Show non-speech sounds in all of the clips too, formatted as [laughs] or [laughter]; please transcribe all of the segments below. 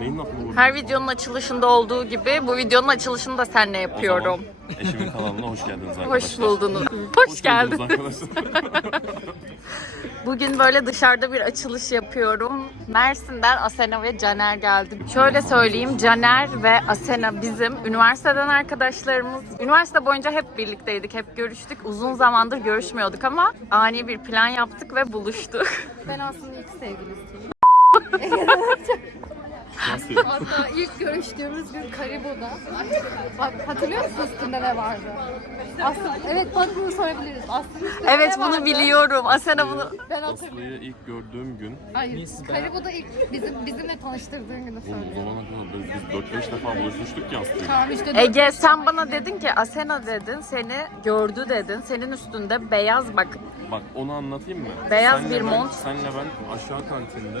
Neyin lafını vurdun? Her videonun açılışında olduğu gibi bu videonun açılışını da seninle O yapıyorum. zaman Eşimin kanalına hoş geldiniz arkadaşlar. Hoş buldunuz. Hoş, Hoş geldin. buldunuz arkadaşlar. [laughs] Bugün böyle dışarıda bir açılış yapıyorum. Mersin'den Asena ve Caner geldi. Şöyle söyleyeyim, Caner ve Asena bizim üniversiteden arkadaşlarımız. Üniversite boyunca hep birlikteydik, hep görüştük. Uzun zamandır görüşmüyorduk ama ani bir plan yaptık ve buluştuk. Ben aslında ilk sevgilisiyim. [laughs] Nasıl? Hatta ilk görüştüğümüz gün Karibo'da. Bak hatırlıyor musun üstünde ne vardı? Aslında evet bak bunu sorabiliriz. Aslında üstünde Evet ne bunu vardı? biliyorum. Asena bunu... Ben hatırlıyorum. Aslı'yı ilk gördüğüm gün Hayır. Karibo'da ilk bizim bizimle tanıştırdığın günü o söylüyorum. zamana kadar biz, biz 4-5 defa buluşmuştuk ya Aslı'yla. Tamam işte Ege sen bana dedin ki Asena dedin, seni gördü dedin. Senin üstünde beyaz bak Bak onu anlatayım mı? Beyaz Senle bir ben- mont. Senle ben aşağı kantinde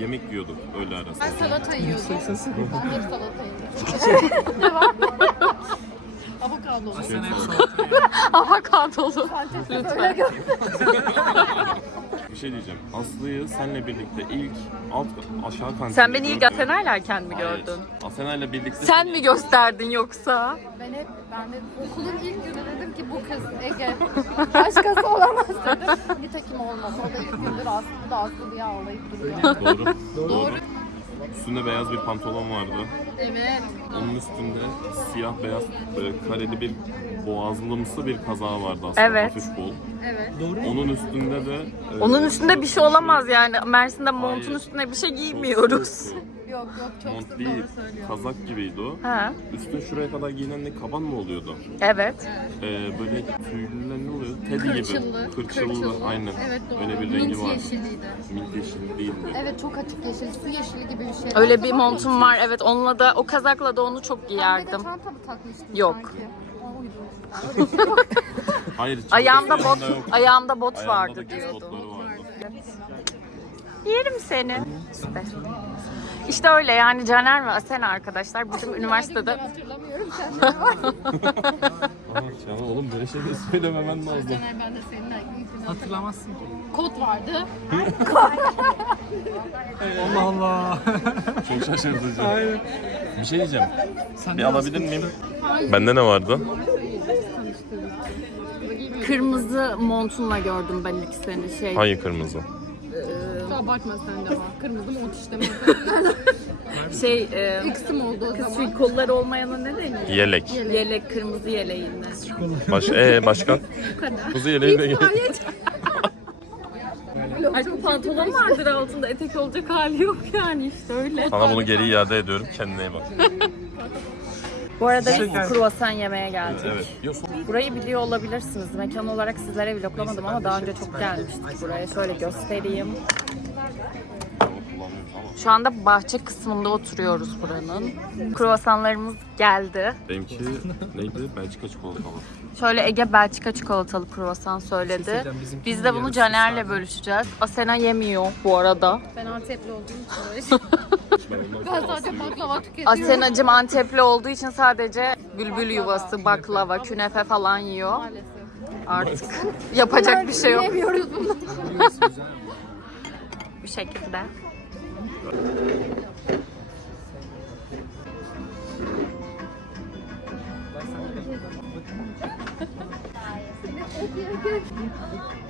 yemek yiyorduk öğle ben arasında. salata yiyordum. Ben hep salata yedim. Devam. [laughs] Avokado. Şey, avokadolu. Öyle gör. Bir şey diyeceğim. Aslı'yı senle birlikte ilk alt aşağı kantinde Sen beni ilk gördüm. Asena'ylayken mi Hayır. gördün? Asena ile birlikte Sen mi gösterdin yoksa? Ben hep ben de okulun ilk günü dedim ki bu kız Ege başkası olamaz dedim. Nitekim olmadı. O da ilk gündür Aslı da Aslı diye ağlayıp duruyor. Doğru. Doğru. Üstünde beyaz bir pantolon vardı. Evet. Onun üstünde siyah beyaz kareli bir boğazlımsı bir kazağı vardı aslında. Evet. Hafif bol. Evet. Onun üstünde de... e, Onun üstünde bir şey olamaz yani. Mersin'de Hayır. montun üstüne bir şey giymiyoruz. Yok, Yok yok çok Mont doğru değil, kazak gibiydi o. Ha, Üstün şuraya kadar giyinen ne kaban mı oluyordu? evet. Ee, böyle tüylüler ne oluyor? Teddy Kırçıllı. gibi. Kırçıllı. Aynen. Evet doğru. Öyle bir rengi Mint var. yeşiliydi. Mint yeşili değildi. Evet çok açık yeşil. Su yeşili gibi bir şey. Öyle bir montum var. Evet onunla da o kazakla da onu çok Pembe de giyerdim. çanta mı takmıştın Yok. sanki? [laughs] Hayır. çantası Ayağımda bot, yanında yok. ayağımda bot vardı diyordu. botları vardı. Yerim seni. Süper. İşte öyle yani Caner ve Asena arkadaşlar bizim üniversitede Ben hatırlamıyorum [laughs] Canan oğlum böyle şeyleri söylememen lazım. Caner ben de seninle Hatırlamazsın ki. Kod vardı. [laughs] Allah Allah. Çok şaşırtıcı. Bir şey diyeceğim. Sen Bir alabilir miyim? Bende ne vardı? Kırmızı montunla gördüm ben ilk seni şey. Hangi kırmızı? Abartma sen de var. Kırmızı mont işte. [laughs] Şey e, Kısım oldu o zaman. kız kolları olmayana ne deniyor? Yelek. Yelek, kırmızı yeleğinle. Baş, ee, başka? [laughs] Kuzu yeleği de Ay pantolon vardır altında etek olacak hali yok yani işte öyle. Sana bunu geri iade ediyorum. Kendine iyi bak. [laughs] Bu arada biz kruvasan yemeye geldik. Evet. Burayı biliyor olabilirsiniz. Mekan olarak sizlere vloglamadım ama daha önce çok gelmiştik buraya. Şöyle göstereyim. Şu anda bahçe kısmında oturuyoruz buranın. Kruvasanlarımız geldi. Benimki neydi? Belçika çikolatalı. Şöyle Ege Belçika çikolatalı kruvasan söyledi. bizimkinin Biz de bunu Caner'le bölüşeceğiz. Asena yemiyor bu arada. Ben Antepli olduğum için [laughs] ben sadece baklava tüketiyorum. Asenacım Antepli olduğu için sadece bülbül yuvası, baklava, künefe falan yiyor. Maalesef. Artık yapacak bir şey yok. Yemiyoruz bunu. [laughs] Bu şekilde. 你 [laughs] 好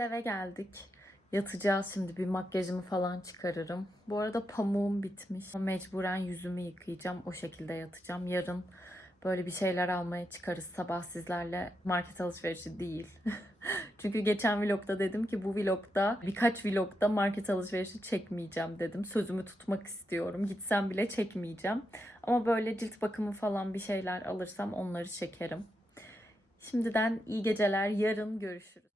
eve geldik. Yatacağız şimdi bir makyajımı falan çıkarırım. Bu arada pamuğum bitmiş. Mecburen yüzümü yıkayacağım. O şekilde yatacağım. Yarın Böyle bir şeyler almaya çıkarız sabah sizlerle. Market alışverişi değil. [laughs] Çünkü geçen vlogda dedim ki bu vlogda birkaç vlogda market alışverişi çekmeyeceğim dedim. Sözümü tutmak istiyorum. Gitsem bile çekmeyeceğim. Ama böyle cilt bakımı falan bir şeyler alırsam onları çekerim. Şimdiden iyi geceler. Yarın görüşürüz.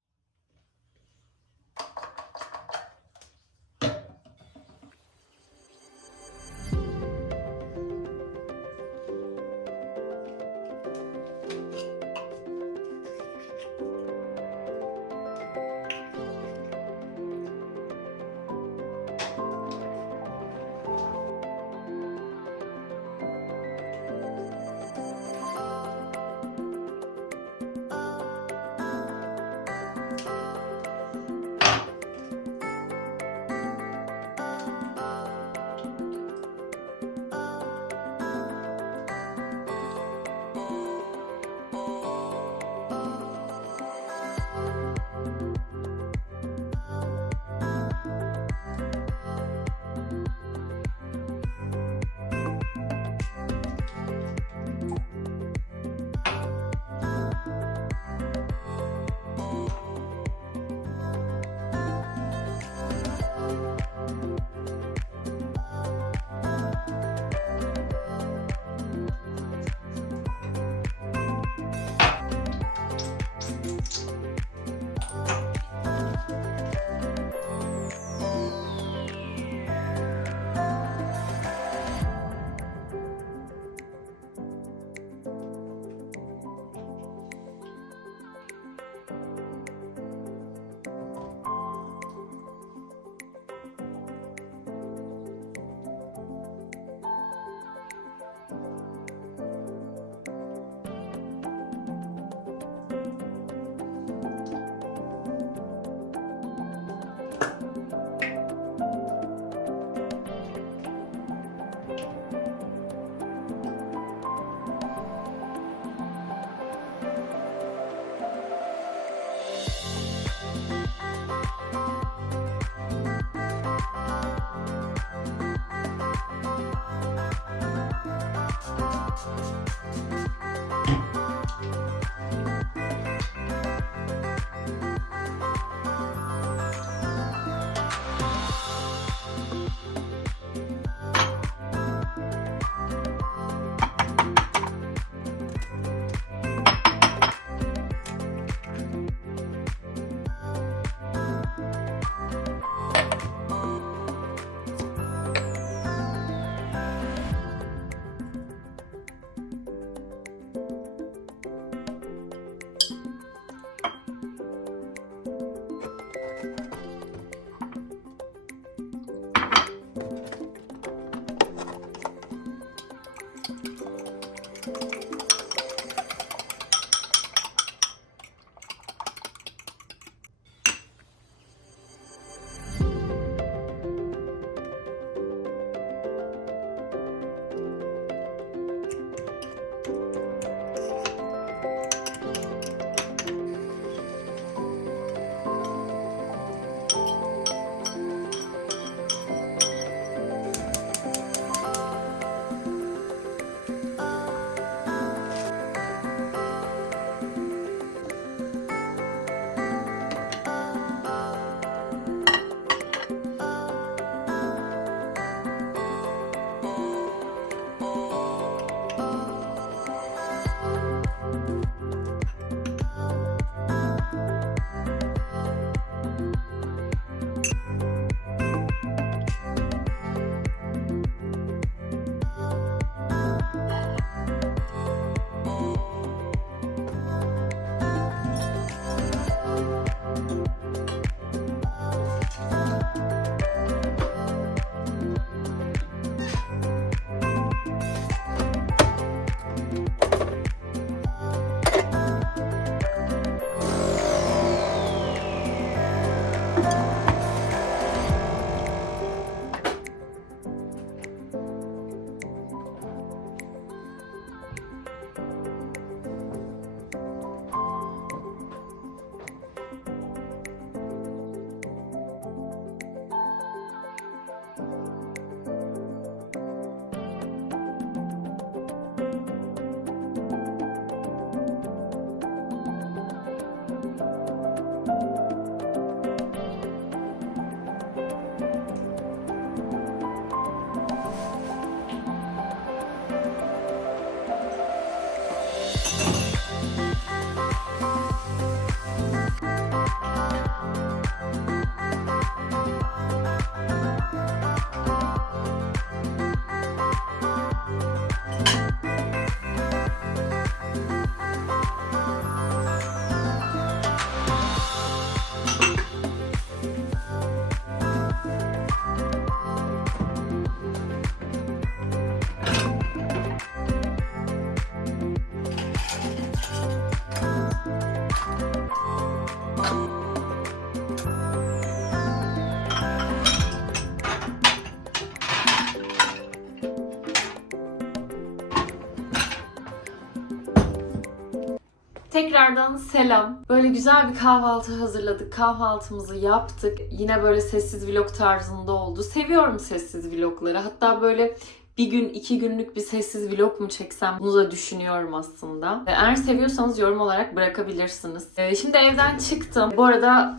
Tekrardan selam. Böyle güzel bir kahvaltı hazırladık. Kahvaltımızı yaptık. Yine böyle sessiz vlog tarzında oldu. Seviyorum sessiz vlogları. Hatta böyle bir gün, iki günlük bir sessiz vlog mu çeksem bunu da düşünüyorum aslında. Eğer seviyorsanız yorum olarak bırakabilirsiniz. Ee, Şimdi evden çıktım. Bu arada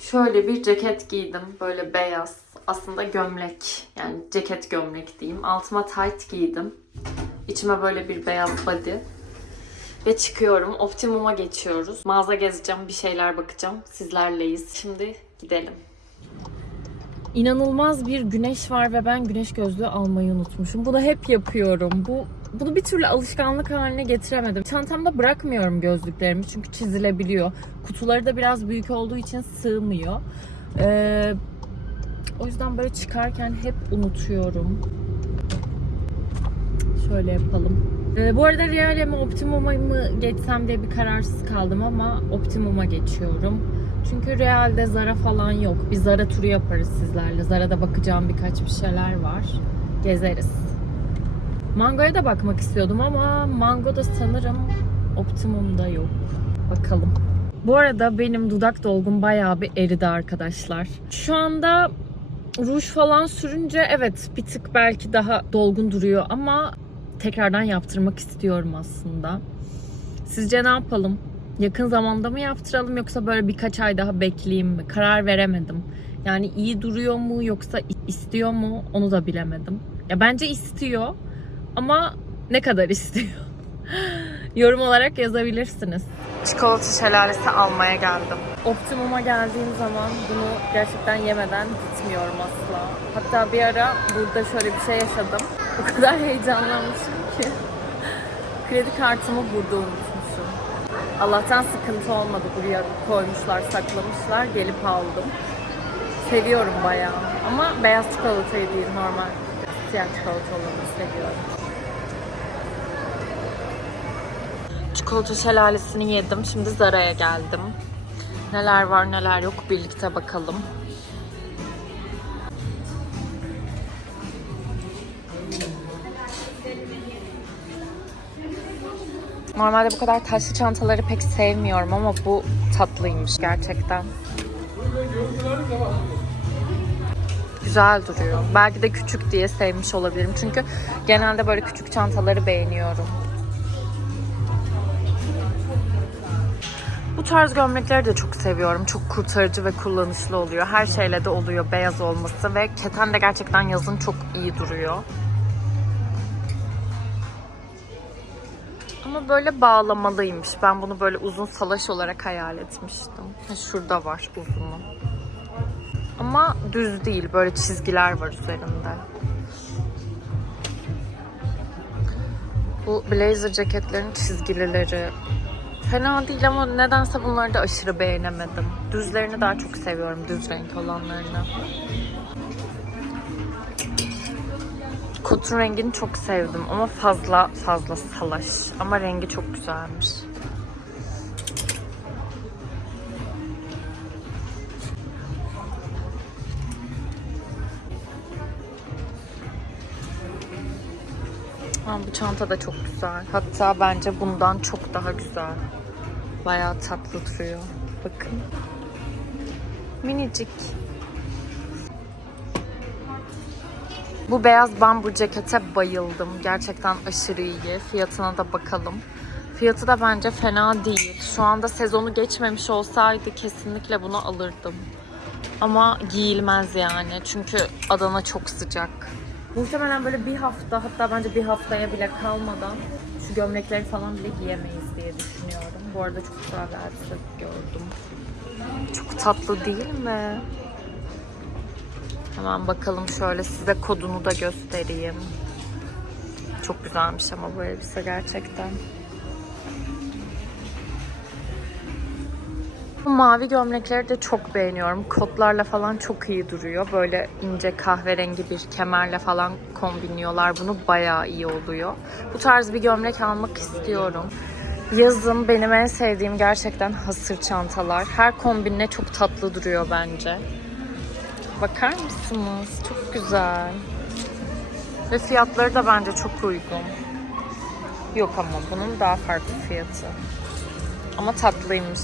şöyle bir ceket giydim. Böyle beyaz. Aslında gömlek. Yani ceket gömlek diyeyim. Altıma tight giydim. İçime böyle bir beyaz body. Ve çıkıyorum. Optimum'a geçiyoruz. Mağaza gezeceğim, bir şeyler bakacağım. Sizlerleyiz. Şimdi gidelim. İnanılmaz bir güneş var ve ben güneş gözlüğü almayı unutmuşum. Bunu hep yapıyorum. Bu bunu bir türlü alışkanlık haline getiremedim. Çantamda bırakmıyorum gözlüklerimi çünkü çizilebiliyor. Kutuları da biraz büyük olduğu için sığmıyor. Ee, o yüzden böyle çıkarken hep unutuyorum. Şöyle yapalım. Ee, bu arada Real'e mi Optimum'a mı geçsem diye bir kararsız kaldım ama Optimum'a geçiyorum. Çünkü Real'de Zara falan yok. Bir Zara turu yaparız sizlerle. Zara'da bakacağım birkaç bir şeyler var. Gezeriz. Mango'ya da bakmak istiyordum ama Mango'da sanırım Optimum'da yok. Bakalım. Bu arada benim dudak dolgum bayağı bir eridi arkadaşlar. Şu anda ruj falan sürünce evet bir tık belki daha dolgun duruyor ama tekrardan yaptırmak istiyorum aslında. Sizce ne yapalım? Yakın zamanda mı yaptıralım yoksa böyle birkaç ay daha bekleyeyim mi? Karar veremedim. Yani iyi duruyor mu yoksa istiyor mu onu da bilemedim. Ya bence istiyor ama ne kadar [laughs] istiyor? Yorum olarak yazabilirsiniz. Çikolata şelalesi almaya geldim. Optimum'a geldiğim zaman bunu gerçekten yemeden gitmiyorum asla. Hatta bir ara burada şöyle bir şey yaşadım. [laughs] O kadar heyecanlanmışım ki. Kredi kartımı burada unutmuşum. Allah'tan sıkıntı olmadı. Buraya koymuşlar, saklamışlar. Gelip aldım. Seviyorum bayağı. Ama beyaz çikolatayı değil, normal siyah çikolata olanı seviyorum. Çikolata şelalesini yedim. Şimdi Zara'ya geldim. Neler var neler yok birlikte bakalım. Normalde bu kadar taşlı çantaları pek sevmiyorum ama bu tatlıymış gerçekten. Güzel duruyor. Belki de küçük diye sevmiş olabilirim. Çünkü genelde böyle küçük çantaları beğeniyorum. Bu tarz gömlekleri de çok seviyorum. Çok kurtarıcı ve kullanışlı oluyor. Her şeyle de oluyor beyaz olması ve keten de gerçekten yazın çok iyi duruyor. Ama böyle bağlamalıymış. Ben bunu böyle uzun salaş olarak hayal etmiştim. Şurada var uzunu. Ama düz değil. Böyle çizgiler var üzerinde. Bu blazer ceketlerin çizgilileri fena değil ama nedense bunları da aşırı beğenemedim. Düzlerini daha çok seviyorum. Düz renk olanlarını. Kotun rengini çok sevdim ama fazla fazla salaş. Ama rengi çok güzelmiş. Aa, bu çanta da çok güzel. Hatta bence bundan çok daha güzel. Bayağı tatlı duruyor. Bakın. Minicik. Bu beyaz bambu cekete bayıldım. Gerçekten aşırı iyi. Fiyatına da bakalım. Fiyatı da bence fena değil. Şu anda sezonu geçmemiş olsaydı kesinlikle bunu alırdım. Ama giyilmez yani. Çünkü Adana çok sıcak. Muhtemelen böyle bir hafta hatta bence bir haftaya bile kalmadan şu gömlekleri falan bile giyemeyiz diye düşünüyorum. Bu arada çok güzel bir elbise gördüm. Çok tatlı değil mi? Hemen bakalım şöyle size kodunu da göstereyim. Çok güzelmiş ama bu elbise gerçekten. Mavi gömlekleri de çok beğeniyorum. Kotlarla falan çok iyi duruyor. Böyle ince kahverengi bir kemerle falan kombinliyorlar. Bunu bayağı iyi oluyor. Bu tarz bir gömlek almak istiyorum. Yazın benim en sevdiğim gerçekten hasır çantalar. Her kombinle çok tatlı duruyor bence. Bakar mısınız? Çok güzel. Ve fiyatları da bence çok uygun. Yok ama bunun daha farklı fiyatı. Ama tatlıymış.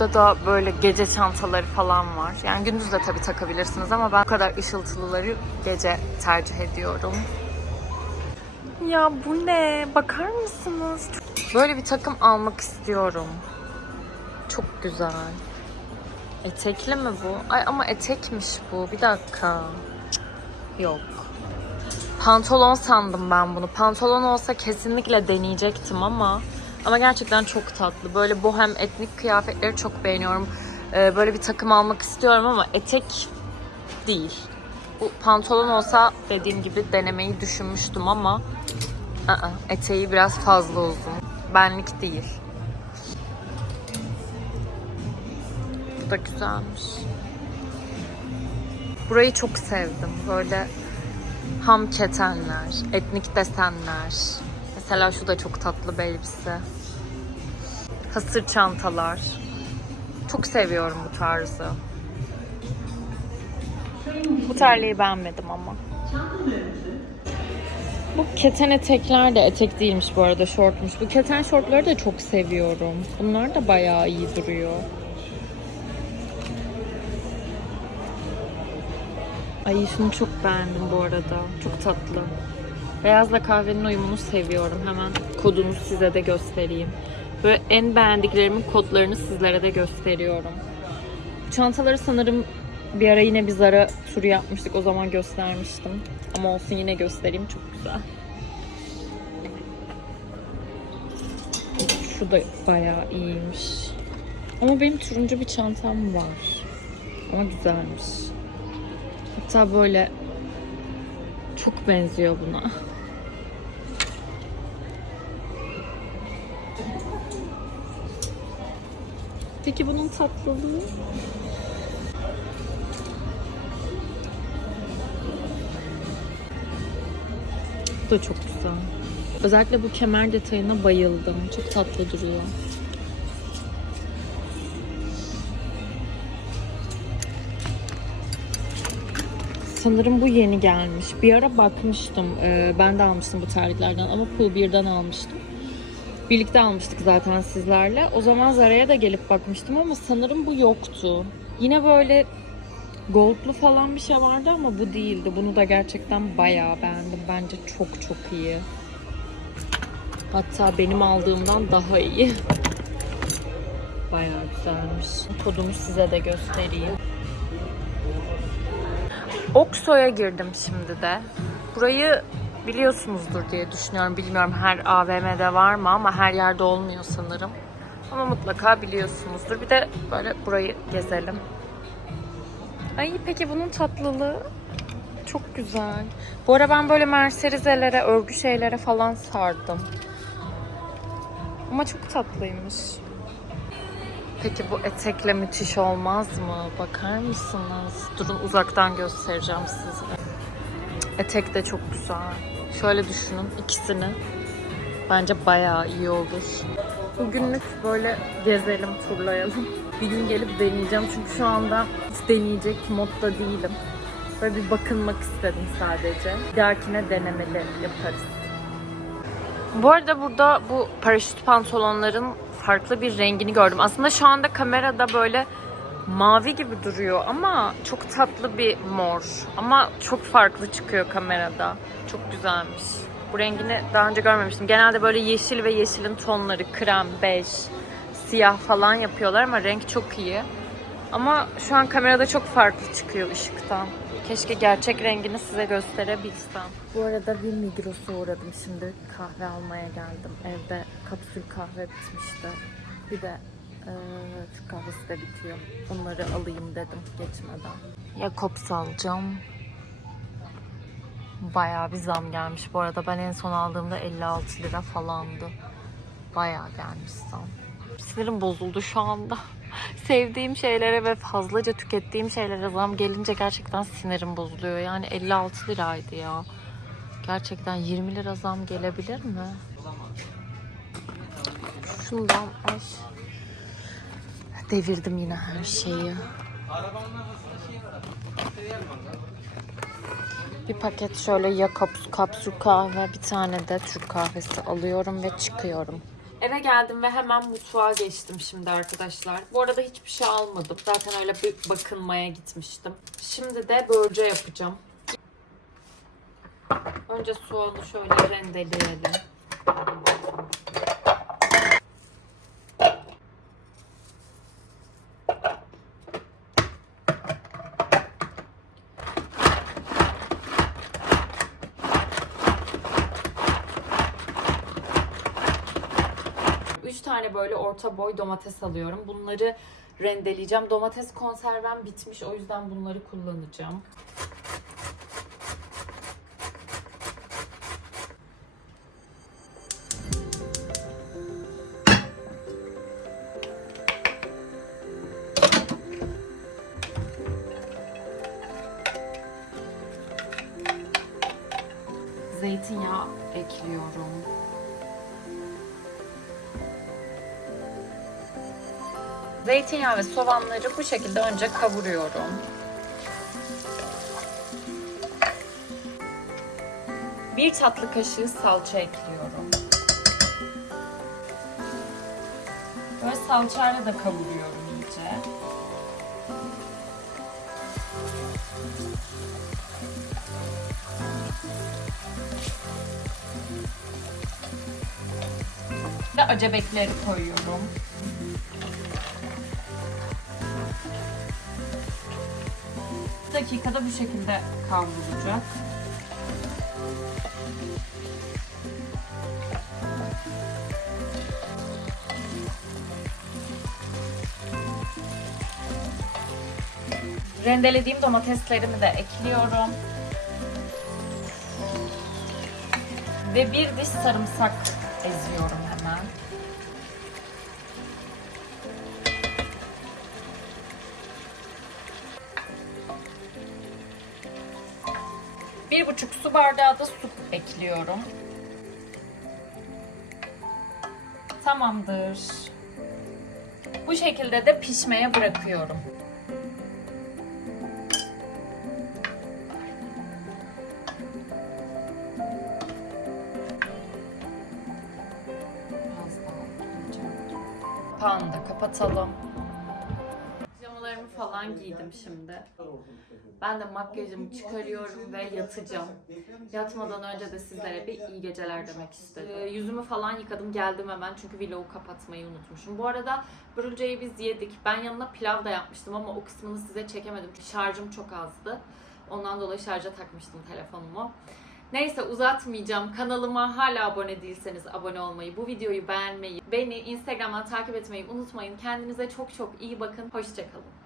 Burada da böyle gece çantaları falan var. Yani gündüz de tabii takabilirsiniz ama ben bu kadar ışıltılıları gece tercih ediyorum. Ya bu ne? Bakar mısınız? Böyle bir takım almak istiyorum. Çok güzel. Etekli mi bu? Ay ama etekmiş bu. Bir dakika. Yok. Pantolon sandım ben bunu. Pantolon olsa kesinlikle deneyecektim ama ama gerçekten çok tatlı. Böyle bohem etnik kıyafetleri çok beğeniyorum. Ee, böyle bir takım almak istiyorum ama etek değil. Bu pantolon olsa dediğim gibi denemeyi düşünmüştüm ama ı-ı, eteği biraz fazla uzun. Benlik değil. Bu da güzelmiş. Burayı çok sevdim. Böyle ham ketenler, etnik desenler. Mesela şu da çok tatlı bir elbise. Hasır çantalar. Çok seviyorum bu tarzı. Bu terliği beğenmedim ama. Bu keten etekler de etek değilmiş bu arada şortmuş. Bu keten şortları da çok seviyorum. Bunlar da bayağı iyi duruyor. Ay şunu çok beğendim bu arada. Çok tatlı. Beyazla kahvenin uyumunu seviyorum. Hemen kodunu size de göstereyim. Böyle en beğendiklerimin kodlarını sizlere de gösteriyorum. Çantaları sanırım bir ara yine bir Zara turu yapmıştık. O zaman göstermiştim. Ama olsun yine göstereyim. Çok güzel. Şu da bayağı iyiymiş. Ama benim turuncu bir çantam var. Ama güzelmiş. Hatta böyle çok benziyor buna. Peki bunun tatlılığı? Bu da çok güzel. Özellikle bu kemer detayına bayıldım. Çok tatlı duruyor. Sanırım bu yeni gelmiş. Bir ara bakmıştım. Ee, ben de almıştım bu terliklerden ama Pul 1'den almıştım. Birlikte almıştık zaten sizlerle. O zaman Zara'ya da gelip bakmıştım ama sanırım bu yoktu. Yine böyle goldlu falan bir şey vardı ama bu değildi. Bunu da gerçekten bayağı beğendim. Bence çok çok iyi. Hatta benim aldığımdan daha iyi. [laughs] Bayağı güzelmiş. Kodumu size de göstereyim. Okso'ya girdim şimdi de. Burayı biliyorsunuzdur diye düşünüyorum. Bilmiyorum her AVM'de var mı ama her yerde olmuyor sanırım. Ama mutlaka biliyorsunuzdur. Bir de böyle burayı gezelim. Ay peki bunun tatlılığı çok güzel. Bu ara ben böyle merserizelere, örgü şeylere falan sardım. Ama çok tatlıymış. Peki bu etekle müthiş olmaz mı? Bakar mısınız? Durun uzaktan göstereceğim size. Etek de çok güzel. Şöyle düşünün ikisini. Bence bayağı iyi olur. Bugünlük böyle gezelim, turlayalım. [laughs] Bir gün gelip deneyeceğim çünkü şu anda hiç deneyecek modda değilim. Böyle bir bakınmak istedim sadece. Bir dahakine denemeli yaparız. Bu arada burada bu paraşüt pantolonların farklı bir rengini gördüm. Aslında şu anda kamerada böyle mavi gibi duruyor ama çok tatlı bir mor. Ama çok farklı çıkıyor kamerada. Çok güzelmiş. Bu rengini daha önce görmemiştim. Genelde böyle yeşil ve yeşilin tonları krem, bej, siyah falan yapıyorlar ama renk çok iyi. Ama şu an kamerada çok farklı çıkıyor ışıktan. Keşke gerçek rengini size gösterebilsem. Bu arada bir Migros'a uğradım şimdi. Kahve almaya geldim. Evde kapsül kahve bitmişti. Bir de eee Türk kahvesi de bitiyor. Onları alayım dedim geçmeden. Jakobs alacağım. Bayağı bir zam gelmiş bu arada. Ben en son aldığımda 56 lira falandı. Bayağı gelmiş zam. Sinirim bozuldu şu anda. [laughs] Sevdiğim şeylere ve fazlaca tükettiğim şeylere zam gelince gerçekten sinirim bozuluyor. Yani 56 liraydı ya. Gerçekten 20 lira zam gelebilir mi? Şundan ay. Devirdim yine her şeyi. Bir paket şöyle Jakobs kapsül kahve, bir tane de Türk kahvesi alıyorum ve çıkıyorum. Eve geldim ve hemen mutfağa geçtim şimdi arkadaşlar. Bu arada hiçbir şey almadım. Zaten öyle bir bakınmaya gitmiştim. Şimdi de börce yapacağım. Önce soğanı şöyle rendeleyelim. Tane böyle orta boy domates alıyorum. Bunları rendeleyeceğim. Domates konservem bitmiş. O yüzden bunları kullanacağım. Zeytinyağı ekliyorum. Zeytinyağı ve soğanları bu şekilde önce kavuruyorum. Bir tatlı kaşığı salça ekliyorum. Böyle salçayla da kavuruyorum iyice. Ve acebekleri koyuyorum. Dakikada bu şekilde kavrulacak. Rendelediğim domateslerimi de ekliyorum. Ve bir diş sarımsak ekliyorum. Tamamdır. Bu şekilde de pişmeye bırakıyorum. Kapağını da kapatalım. Pijamalarımı falan giydim şimdi. Ben de makyajımı çıkarıyorum ve yatacağım. Yatmadan önce de sizlere bir iyi geceler demek istedim. Ee, yüzümü falan yıkadım geldim hemen çünkü vlogu kapatmayı unutmuşum. Bu arada brülceyi biz yedik. Ben yanına pilav da yapmıştım ama o kısmını size çekemedim. Şarjım çok azdı. Ondan dolayı şarja takmıştım telefonumu. Neyse uzatmayacağım. Kanalıma hala abone değilseniz abone olmayı, bu videoyu beğenmeyi, beni Instagram'dan takip etmeyi unutmayın. Kendinize çok çok iyi bakın. Hoşçakalın.